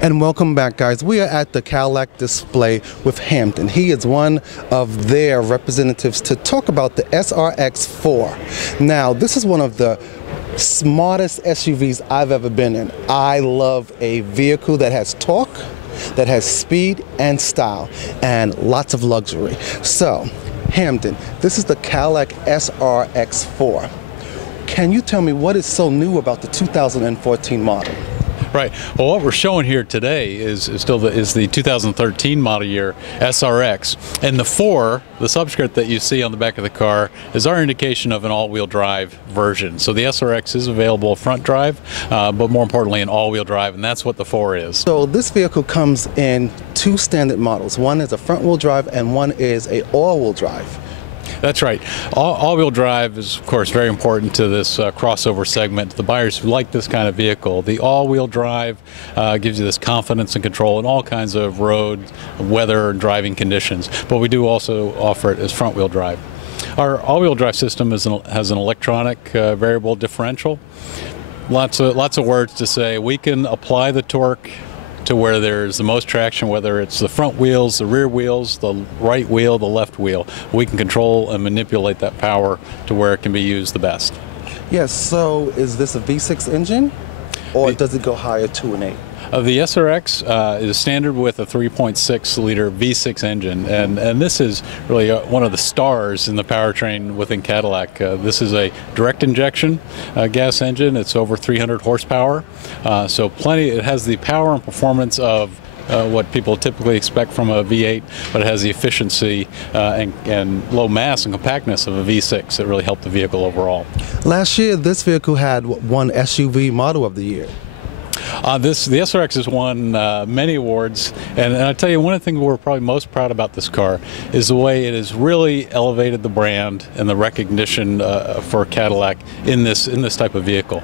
And welcome back, guys. We are at the Cadillac display with Hampton. He is one of their representatives to talk about the SRX4. Now, this is one of the smartest SUVs I've ever been in. I love a vehicle that has torque, that has speed and style, and lots of luxury. So, Hampton, this is the Cadillac SRX4. Can you tell me what is so new about the 2014 model? Right. Well, what we're showing here today is the 2013 model year SRX, and the 4, the subscript that you see on the back of the car, is our indication of an all-wheel drive version. So the SRX is available front drive, but more importantly, an all-wheel drive, and that's what the 4 is. So this vehicle comes in 2 standard models. One is a front-wheel drive, and one is a all-wheel drive. That's right. All-wheel drive is, of course, very important to this crossover segment. The buyers who like this kind of vehicle. The all-wheel drive gives you this confidence and control in all kinds of road, weather, and driving conditions. But we do also offer it as front-wheel drive. Our all-wheel drive system has an electronic variable differential. Lots of words to say. We can apply the torque to where there's the most traction, whether it's the front wheels, the rear wheels, the right wheel, the left wheel. We can control and manipulate that power to where it can be used the best. Yes, so is this a V6 engine, or does it go higher, 2 and 8? The SRX is standard with a 3.6 liter V6 engine, and this is really one of the stars in the powertrain within Cadillac. This is a direct injection gas engine. It's over 300 horsepower, so plenty. It has the power and performance of what people typically expect from a V8, but it has the efficiency and low mass and compactness of a V6 that really helped the vehicle overall. Last year, this vehicle had won SUV Model of the Year. The SRX has won many awards, and I tell you, one of the things we're probably most proud about this car is the way it has really elevated the brand and the recognition for Cadillac in this type of vehicle.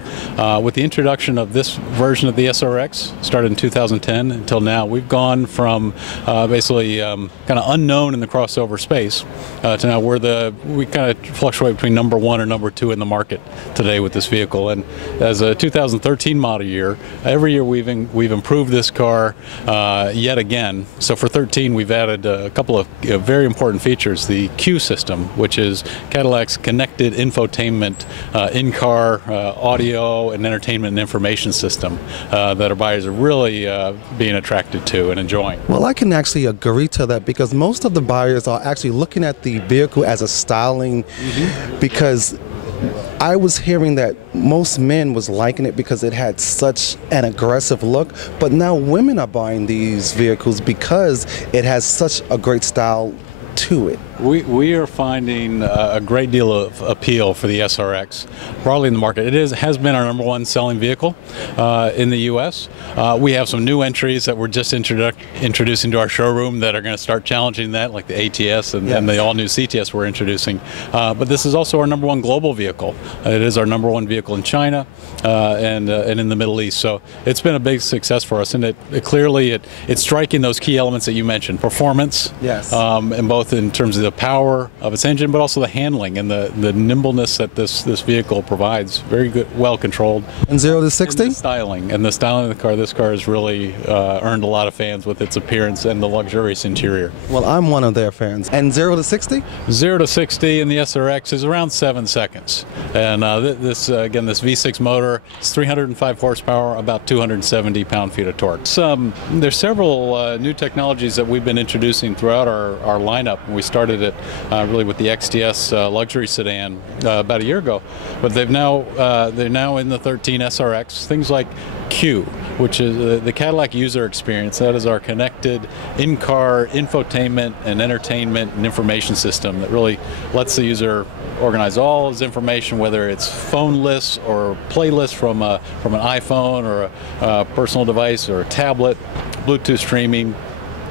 With the introduction of this version of the SRX, started in 2010 until now, we've gone from basically kind of unknown in the crossover space to now we kind of fluctuate between number 1 or number 2 in the market today with this vehicle. And as a 2013 model year, every year we've improved this car yet again. So for 13 we've added a couple of very important features. The Q system, which is Cadillac's connected infotainment in-car audio and entertainment and information system that our buyers are really being attracted to and enjoying. Well, I can actually agree to that, because most of the buyers are actually looking at the vehicle as a styling, because I was hearing that most men was liking it because it had such an aggressive look, but now women are buying these vehicles because it has such a great style to it. We are finding a great deal of appeal for the SRX broadly in the market. It has been our #1 selling vehicle in the U.S. We have some new entries that we're just introducing to our showroom that are going to start challenging that, like the ATS and the all-new CTS we're introducing. But this is also our #1 global vehicle. It is our #1 vehicle in China and in the Middle East. So it's been a big success for us, and it's striking those key elements that you mentioned: performance, and both in terms of the power of its engine, but also the handling and the nimbleness that this vehicle provides. Very good, well controlled. And 0 to 60? And the styling of the car. This car has really earned a lot of fans with its appearance and the luxurious interior. Well, I'm one of their fans. And 0 to 60? 0 to 60 in the SRX is around 7 seconds. And this V6 motor is 305 horsepower, about 270 pound-feet of torque. There's several new technologies that we've been introducing throughout our lineup. We started it really with the XTS luxury sedan about a year ago, but they're now in the 13 SRX. Things like Q, which is the Cadillac user experience. That is our connected in-car infotainment and entertainment and information system that really lets the user organize all his information, whether it's phone lists or playlists from an iPhone or a personal device or a tablet, Bluetooth streaming.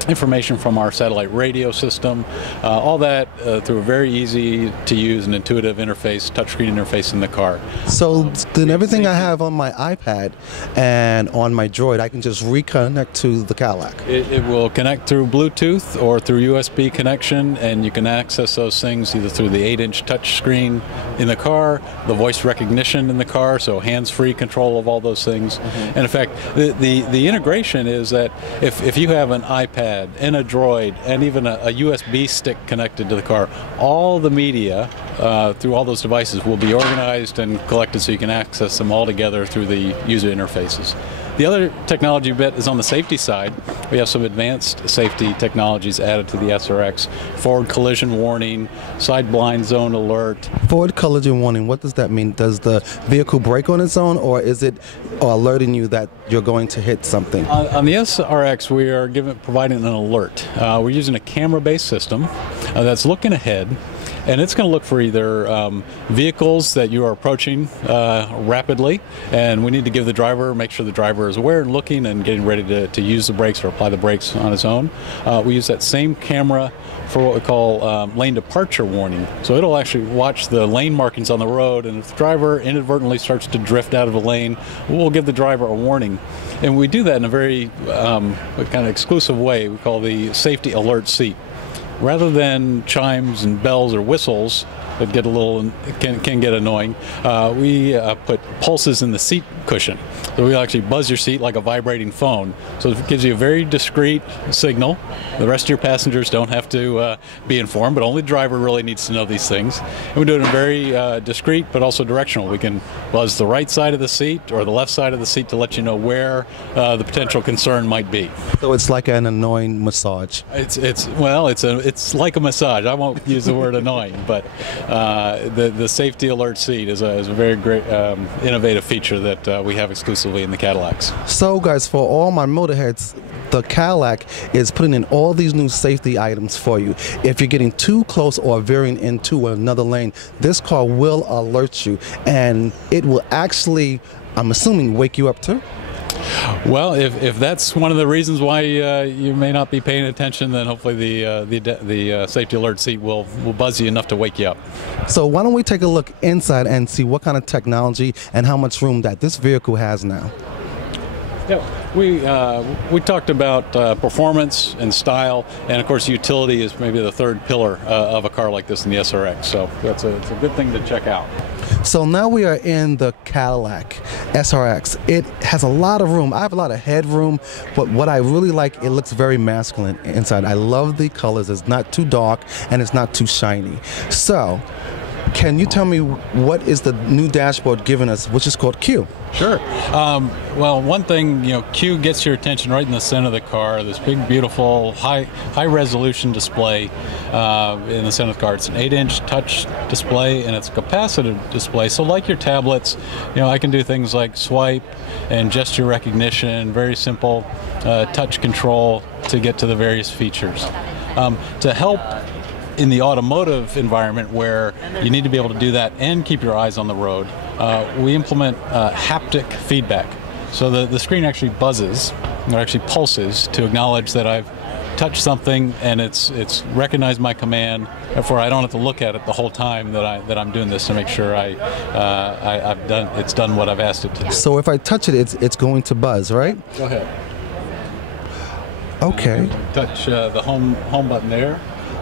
information from our satellite radio system, all that through a very easy to use and intuitive interface, touchscreen interface in the car. So then everything I have on my iPad and on my Droid, I can just reconnect to the Cadillac. It will connect through Bluetooth or through USB connection, and you can access those things either through the 8-inch touchscreen in the car, the voice recognition in the car, so hands-free control of all those things. And in fact, the integration is that if you have an iPad and a Droid and even a USB stick connected to the car, all the media through all those devices will be organized and collected so you can access them all together through the user interfaces. The other technology bit is on the safety side. We have some advanced safety technologies added to the SRX. Forward collision warning, side blind zone alert. Forward collision warning, what does that mean? Does the vehicle brake on its own, or is it alerting you that you're going to hit something? On the SRX, we are providing an alert. We're using a camera-based system that's looking ahead, and it's going to look for either vehicles that you are approaching rapidly, and we need to give the driver, make sure the driver is aware and looking and getting ready to use the brakes or apply the brakes on his own. We use that same camera for what we call lane departure warning. So it'll actually watch the lane markings on the road, and if the driver inadvertently starts to drift out of a lane, we'll give the driver a warning. And we do that in a very kind of exclusive way we call the safety alert seat. Rather than chimes and bells or whistles that get a little can get annoying, we put pulses in the seat cushion. So we'll actually buzz your seat like a vibrating phone. So it gives you a very discreet signal. The rest of your passengers don't have to be informed, but only the driver really needs to know these things. And we do it in very discreet but also directional. We can buzz the right side of the seat or the left side of the seat to let you know where the potential concern might be. So it's like an annoying massage. It's like a massage. I won't use the word annoying, but the safety alert seat is a very great innovative feature that we have exclusively in the Cadillacs. So guys, for all my motorheads, the Cadillac is putting in all these new safety items for you. If you're getting too close or veering into another lane, this car will alert you, and it will actually, I'm assuming, wake you up too? Well, if that's one of the reasons why you may not be paying attention, then hopefully the safety alert seat will buzz you enough to wake you up. So why don't we take a look inside and see what kind of technology and how much room that this vehicle has now. Yeah, we talked about performance and style, and of course utility is maybe the third pillar of a car like this in the SRX. So it's a good thing to check out. So now we are in the Cadillac SRX. It has a lot of room. I have a lot of headroom, but what I really like, it looks very masculine inside. I love the colors. It's not too dark and it's not too shiny. So can you tell me what is the new dashboard giving us, which is called Q? Sure. Well, one thing, Q gets your attention right in the center of the car. This big, beautiful, high resolution display in the center of the car. It's an 8-inch touch display, and it's a capacitive display. So like your tablets, I can do things like swipe and gesture recognition, very simple touch control to get to the various features. To help in the automotive environment where you need to be able to do that and keep your eyes on the road, we implement haptic feedback. So the screen actually buzzes, or actually pulses, to acknowledge that I've touched something and it's recognized my command. Therefore, I don't have to look at it the whole time that I'm doing this to make sure it's done what I've asked it to do. So if I touch it, it's going to buzz, right? Go ahead. Okay. Touch the home button there.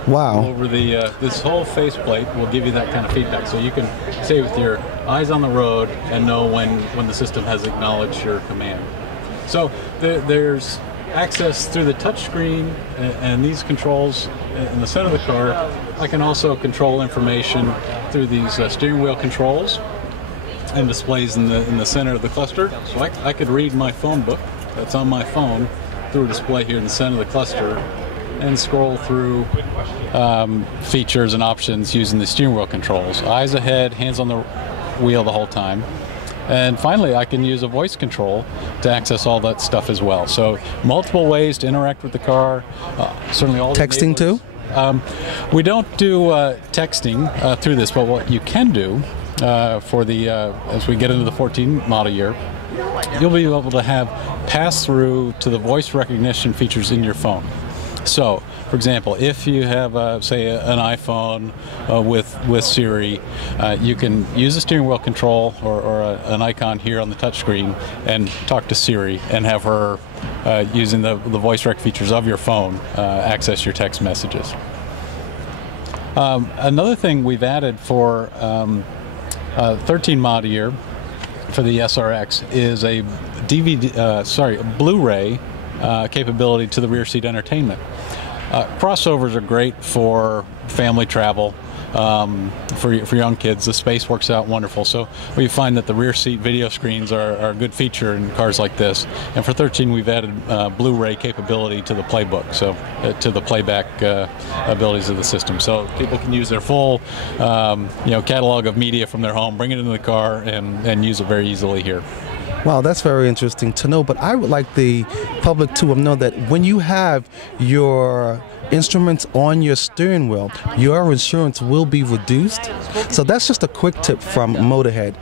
Wow. Over this whole faceplate will give you that kind of feedback, so you can stay with your eyes on the road and know when the system has acknowledged your command. So there's access through the touch screen and these controls in the center of the car. I can also control information through these steering wheel controls and displays in the center of the cluster. So I could read my phone book that's on my phone through a display here in the center of the cluster, and scroll through features and options using the steering wheel controls. Eyes ahead, hands on the wheel the whole time. And finally, I can use a voice control to access all that stuff as well. So multiple ways to interact with the car. Certainly all texting too? We don't do texting through this, but what you can do for as we get into the 14 model year, you'll be able to have pass-through to the voice recognition features in your phone. So, for example, if you have, say, an iPhone with Siri, you can use the steering wheel control or an icon here on the touchscreen and talk to Siri and have her, using the voice rec features of your phone, access your text messages. Another thing we've added for 13 model year for the SRX is a Blu-ray capability to the rear seat entertainment. Crossovers are great for family travel, for young kids. The space works out wonderful. So we find that the rear seat video screens are a good feature in cars like this. And for 13, we've added Blu-ray capability to the playbook, so to the playback abilities of the system. So people can use their full catalog of media from their home, bring it into the car, and use it very easily here. Wow, that's very interesting to know, but I would like the public to know that when you have your instruments on your steering wheel, your insurance will be reduced. So that's just a quick tip from Motorhead.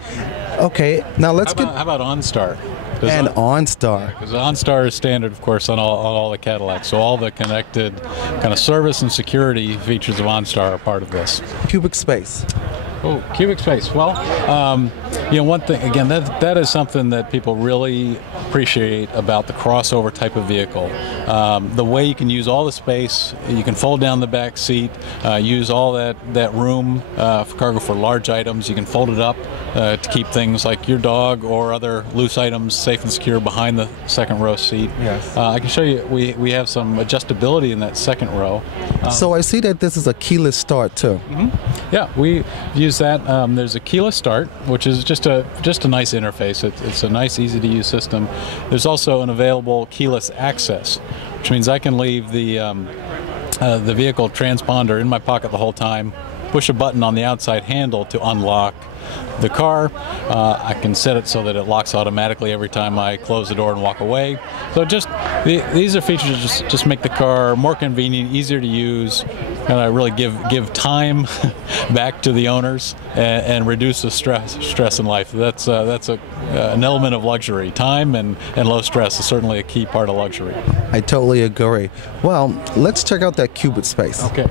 Okay, now let's how about OnStar? And OnStar. Because OnStar is standard, of course, on all the Cadillacs. So all the connected kind of service and security features of OnStar are part of this. Cubic space. Oh, cubic space. Well, one thing, again, that is something that people really appreciate about the crossover type of vehicle. The way you can use all the space, you can fold down the back seat, use all that room for cargo for large items. You can fold it up to keep things like your dog or other loose items safe and secure behind the second row seat. Yes. I can show you, we have some adjustability in that second row. So I see that this is a keyless start too. Mm-hmm. Yeah, we use that. There's a keyless start, which is just a nice interface. It's a nice, easy to use system. There's also an available keyless access, which means I can leave the vehicle transponder in my pocket the whole time, push a button on the outside handle to unlock the car. I can set it so that it locks automatically every time I close the door and walk away. So these are features that just make the car more convenient, easier to use, and really give time back to the owners and reduce the stress in life. That's an element of luxury. Time and low stress is certainly a key part of luxury. I totally agree. Well, let's check out that cubic space. Okay.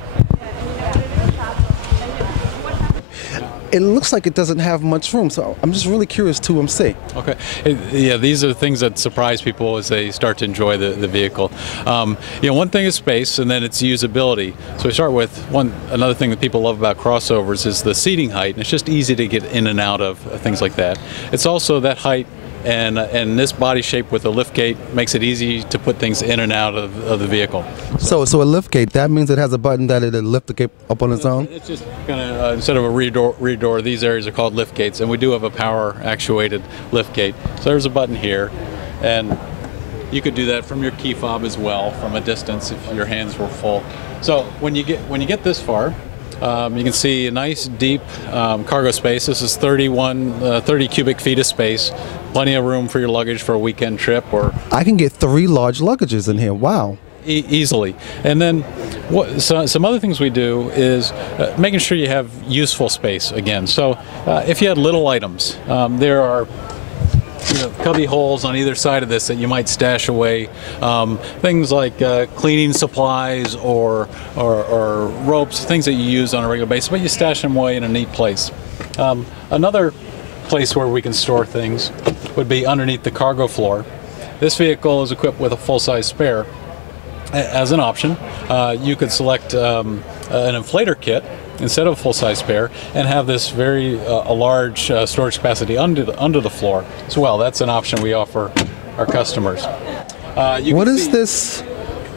It looks like it doesn't have much room, so I'm just really curious to see. Okay, yeah, these are things that surprise people as they start to enjoy the vehicle. One thing is space, and then it's usability. So we start with another thing that people love about crossovers is the seating height, and it's just easy to get in and out of things like that. It's also that height. And this body shape with a lift gate makes it easy to put things in and out of the vehicle. So a lift gate, that means it has a button that it'll lift the gate up on its own? It's just kind of, instead of a rear door, these areas are called lift gates, and we do have a power actuated lift gate. So there's a button here, and you could do that from your key fob as well, from a distance if your hands were full. So when you get this far, you can see a nice deep cargo space. This is 30 cubic feet of space. Plenty of room for your luggage for a weekend trip. Or I can get 3 large luggages in here. Wow. Easily. And then some other things we do is making sure you have useful space again. So if you had little items, there are cubby holes on either side of this that you might stash away. Things like cleaning supplies or ropes, things that you use on a regular basis, but you stash them away in a neat place. Another place where we can store things would be underneath the cargo floor. This vehicle is equipped with a full-size spare. As an option, you could select an inflator kit instead of a full-size spare and have this a large storage capacity under the floor as well. That's an option we offer our customers. What is this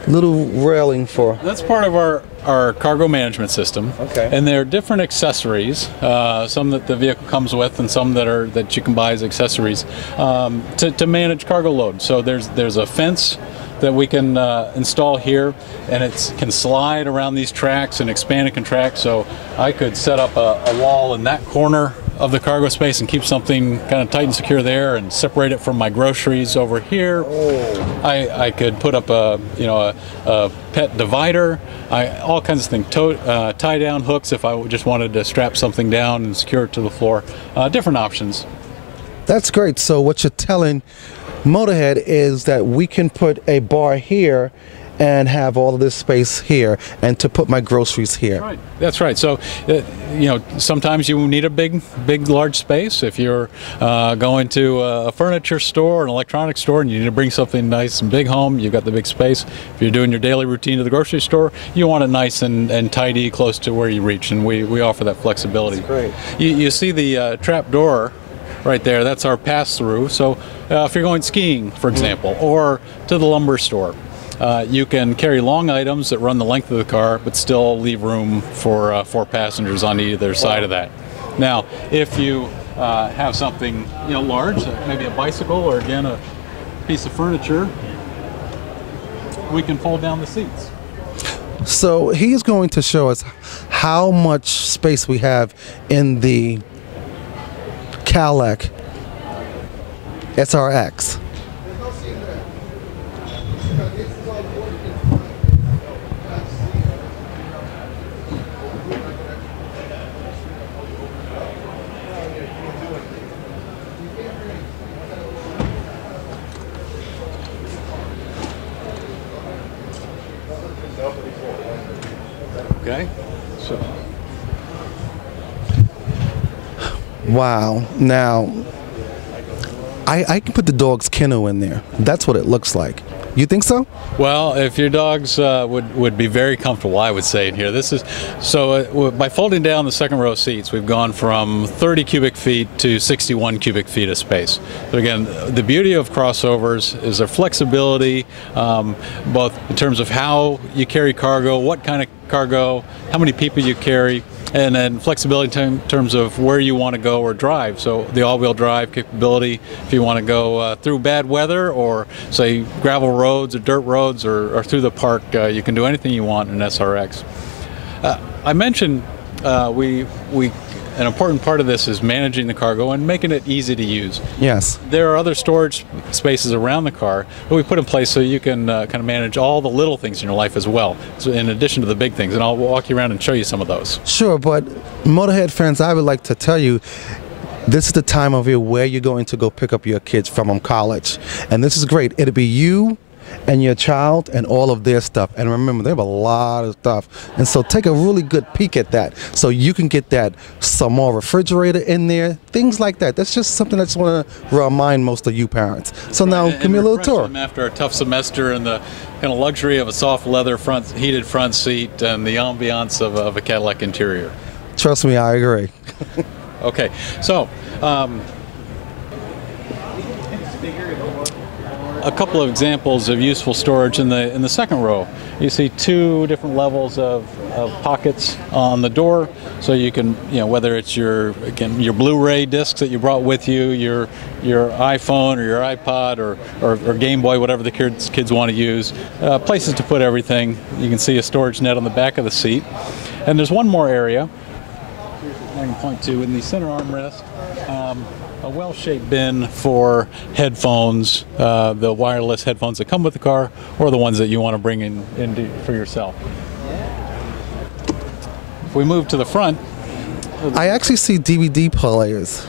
little railing for? That's part of our cargo management system. Okay. And there are different accessories, some that the vehicle comes with and some that you can buy as accessories to manage cargo load. So there's a fence that we can install here, and it can slide around these tracks and expand and contract. So I could set up a wall in that corner of the cargo space and keep something kind of tight and secure there, and separate it from my groceries over here. Oh. I could put up a pet divider, all kinds of things. Tie down hooks if I just wanted to strap something down and secure it to the floor. Different options. That's great. So what you're telling Motorhead is that we can put a bar here and have all of this space here and to put my groceries here. Right. That's right. So, you know, sometimes you need a big, large space. If you're going to a furniture store, an electronics store, and you need to bring something nice and big home, you've got the big space. If you're doing your daily routine to the grocery store, you want it nice and tidy, close to where you reach, and we offer that flexibility. That's great. You see the trap door right there. That's our pass-through. So if you're going skiing, for example, or to the lumber store, you can carry long items that run the length of the car, but still leave room for 4 passengers on either side of that. Now, if you have something large, maybe a bicycle or again a piece of furniture, we can fold down the seats. So he's going to show us how much space we have in the Cadillac SRX. Okay, so. Wow. Now, I can put the dog's kennel in there. That's what it looks like. You think so? Well, if your dogs would be very comfortable, I would say in here. This is so by folding down the second row seats, we've gone from 30 cubic feet to 61 cubic feet of space. So again, the beauty of crossovers is their flexibility, both in terms of how you carry cargo, what kind of cargo, how many people you carry, and then flexibility in terms of where you want to go or drive. So the all-wheel drive capability, if you want to go through bad weather or say gravel roads or dirt roads or through the park, you can do anything you want in an SRX. I mentioned an important part of this is managing the cargo and making it easy to use. Yes. There are other storage spaces around the car that we put in place so you can kind of manage all the little things in your life as well, so in addition to the big things. And I'll walk you around and show you some of those. Sure, but Motorhead fans, I would like to tell you, this is the time of year where you're going to go pick up your kids from college. And this is great. It'll be you and your child and all of their stuff. And remember, they have a lot of stuff. And so take a really good peek at that so you can get that some more refrigerator in there, things like that. That's just something I just want to remind most of you parents. So now give me a little tour. After a tough semester and the kind of luxury of a soft leather heated front seat and the ambiance of a Cadillac interior. Trust me, I agree. Okay, so a couple of examples of useful storage in the second row. You see 2 different levels of pockets on the door, so you can, whether it's your Blu-ray discs that you brought with you, your iPhone or your iPod or Game Boy, whatever the kids want to use, places to put everything. You can see a storage net on the back of the seat, and there's one more area I can point to in the center armrest. A well-shaped bin for headphones, the wireless headphones that come with the car, or the ones that you want to bring in for yourself. If we move to the front, I actually see DVD players.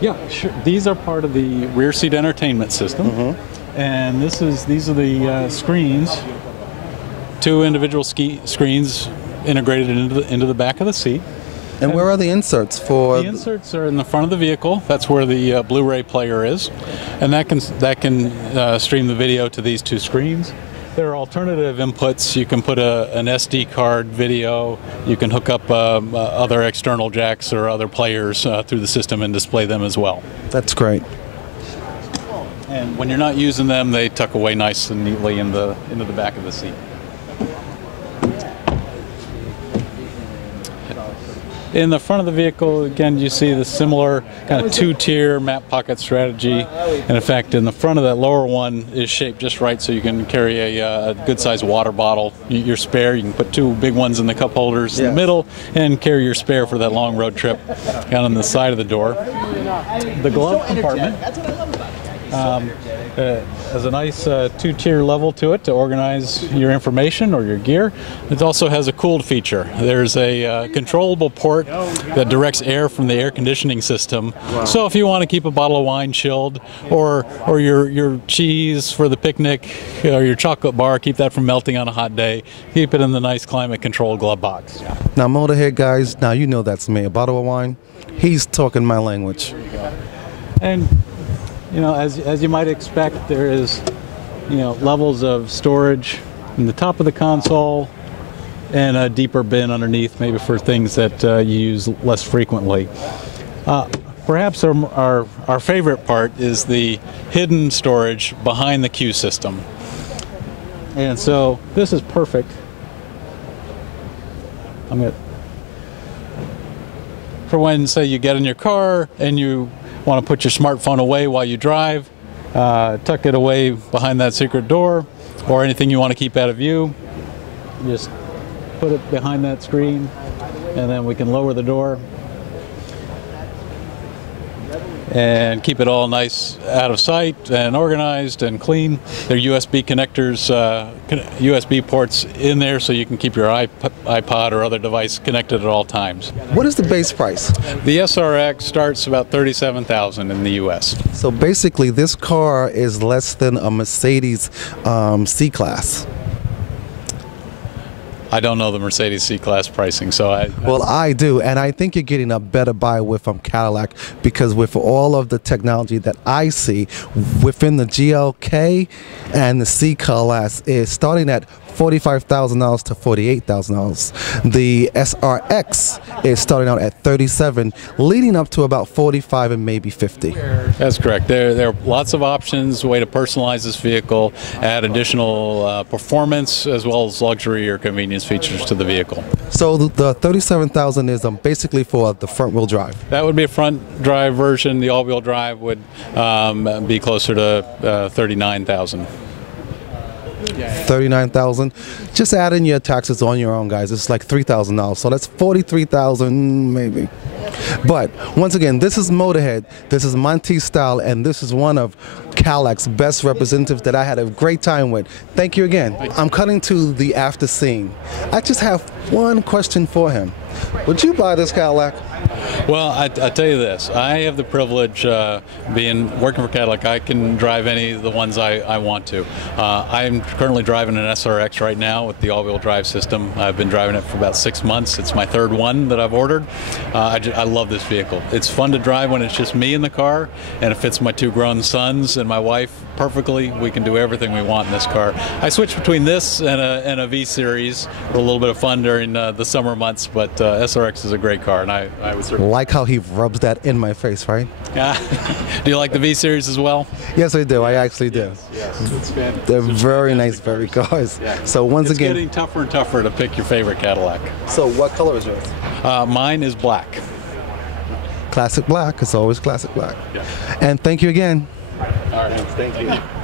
Yeah, sure. These are part of the rear seat entertainment system, and these are the screens. 2 individual screens integrated into the back of the seat. And where are the inserts for? The inserts are in the front of the vehicle. That's where the Blu-ray player is, and that can stream the video to these 2 screens. There are alternative inputs. You can put an SD card video. You can hook up other external jacks or other players through the system and display them as well. That's great. And when you're not using them, they tuck away nice and neatly into the back of the seat. In the front of the vehicle, again, you see the similar kind of 2-tier map pocket strategy. And in fact, in the front of that lower one is shaped just right so you can carry a good-sized water bottle. Your spare, you can put 2 big ones in the cup holders in the middle and carry your spare for that long road trip down on the side of the door. The glove compartment Has a nice two-tier level to it to organize your information or your gear. It also has a cooled feature. There's a controllable port that directs air from the air conditioning system. Wow. So if you want to keep a bottle of wine chilled, or your cheese for the picnic, or your chocolate bar, keep that from melting on a hot day, keep it in the nice climate-controlled glove box. Now, Motorhead guys, now you know that's me. A bottle of wine, he's talking my language. There you go. And you know, as you might expect, there is, you know, levels of storage in the top of the console and a deeper bin underneath, maybe for things that you use less frequently. Perhaps our favorite part is the hidden storage behind the Q system. And so this is perfect. For when, say, you get in your car and you want to put your smartphone away while you drive, tuck it away behind that secret door, or anything you want to keep out of view, just put it behind that screen, and then we can lower the door and keep it all nice out of sight and organized and clean. There are USB connectors, USB ports in there, so you can keep your iPod or other device connected at all times. What is the base price? The SRX starts about $37,000 in the US. So basically this car is less than a Mercedes C-Class. I don't know the Mercedes C-Class pricing, so Well, I do, and I think you're getting a better buy with Cadillac, because with all of the technology that I see within the GLK and the C-Class is starting at $45,000 to $48,000. The SRX is starting out at $37,000, leading up to about $45,000 and maybe $50,000. That's correct. There are lots of options, a way to personalize this vehicle, add additional performance as well as luxury or convenience features to the vehicle. So the $37,000 is basically for the front-wheel drive. That would be a front drive version. The all-wheel drive would be closer to $39,000. $39,000. Just add in your taxes on your own, guys. It's like $3,000. So that's $43,000 maybe. But once again, this is Motorhead, this is MonteysStyle, and this is one of Cadillac's best representatives that I had a great time with. Thank you again. I'm cutting to the after scene. I just have one question for him. Would you buy this Cadillac? Well, I tell you this, I have the privilege working for Cadillac. I can drive any of the ones I want to. I'm currently driving an SRX right now with the all-wheel drive system. I've been driving it for about 6 months. It's my third one that I've ordered. I love this vehicle. It's fun to drive when it's just me in the car, and it fits my two grown sons and my wife perfectly. We can do everything we want in this car. I switch between this and a V-Series for a little bit of fun during the summer months, but SRX is a great car, and I would certainly like how he rubs that in my face, right? Yeah. Do you like the V-Series as well? Yes, I do. I actually do. Yes. It's They're very nice, very cars. Yeah. So once again, it's getting tougher and tougher to pick your favorite Cadillac. So what color is yours? Mine is black. Classic black. It's always classic black. Yeah. And thank you again. All right. Thank you.